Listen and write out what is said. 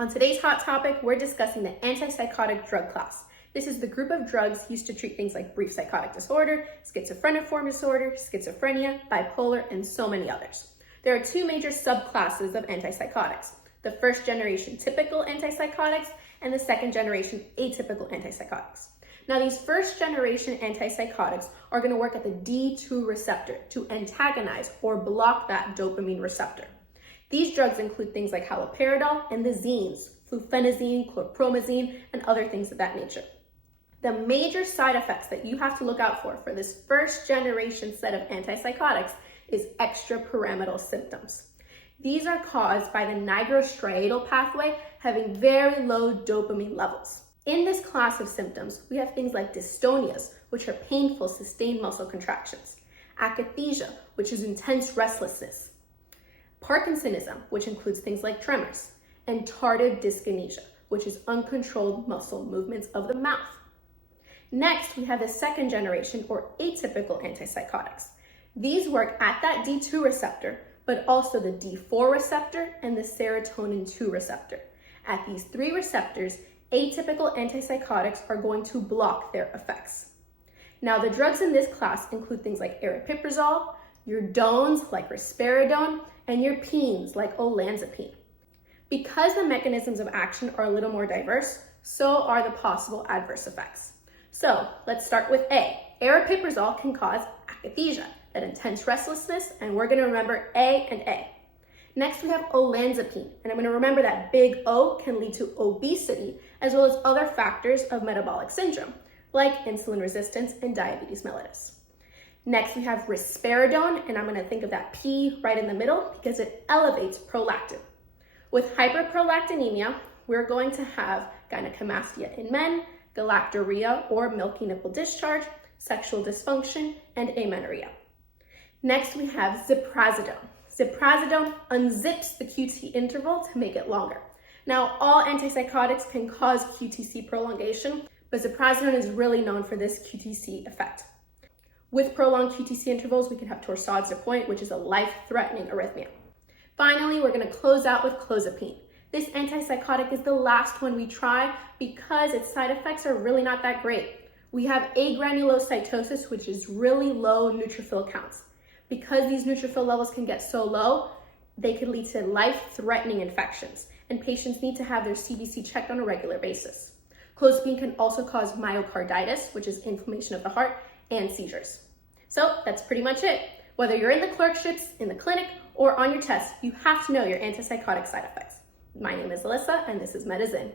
On today's hot topic, we're discussing the antipsychotic drug class. This is the group of drugs used to treat things like brief psychotic disorder, schizophreniform disorder, schizophrenia, bipolar, and so many others. There are two major subclasses of antipsychotics: the first generation typical antipsychotics and the second generation atypical antipsychotics. Now, these first generation antipsychotics are going to work at the D2 receptor to antagonize or block that dopamine receptor. These drugs include things like haloperidol and the Zines, fluphenazine, chlorpromazine, and other things of that nature. The major side effects that you have to look out for this first generation set of antipsychotics is extrapyramidal symptoms. These are caused by the nigrostriatal pathway having very low dopamine levels. In this class of symptoms, we have things like dystonias, which are painful, sustained muscle contractions, akathisia, which is intense restlessness, Parkinsonism, which includes things like tremors, and tardive dyskinesia, which is uncontrolled muscle movements of the mouth. Next, we have the second generation or atypical antipsychotics. These work at that D2 receptor, but also the D4 receptor and the serotonin 2 receptor. At these three receptors, atypical antipsychotics are going to block their effects. Now, the drugs in this class include things like aripiprazole, your dones like risperidone, and your penes like olanzapine. Because the mechanisms of action are a little more diverse, so are the possible adverse effects. So let's start with A. Aripiprazole can cause akathisia, that intense restlessness, and we're going to remember A and A. Next, we have olanzapine, and I'm going to remember that big O can lead to obesity, as well as other factors of metabolic syndrome, like insulin resistance and diabetes mellitus. Next, we have risperidone, and I'm going to think of that P right in the middle because it elevates prolactin. With hyperprolactinemia, we're going to have gynecomastia in men, galactorrhea or milky nipple discharge, sexual dysfunction, and amenorrhea. Next, we have ziprasidone. Ziprasidone unzips the QT interval to make it longer. Now, all antipsychotics can cause QTC prolongation, but ziprasidone is really known for this QTC effect. With prolonged QTC intervals, we can have torsades de pointe, which is a life-threatening arrhythmia. Finally, we're going to close out with clozapine. This antipsychotic is the last one we try because its side effects are really not that great. We have agranulocytosis, which is really low neutrophil counts. Because these neutrophil levels can get so low, they can lead to life-threatening infections, and patients need to have their CBC checked on a regular basis. Clozapine can also cause myocarditis, which is inflammation of the heart, and seizures. So that's pretty much it. Whether you're in the clerkships, in the clinic, or on your test, you have to know your antipsychotic side effects. My name is Alyssa, and this is Medisin.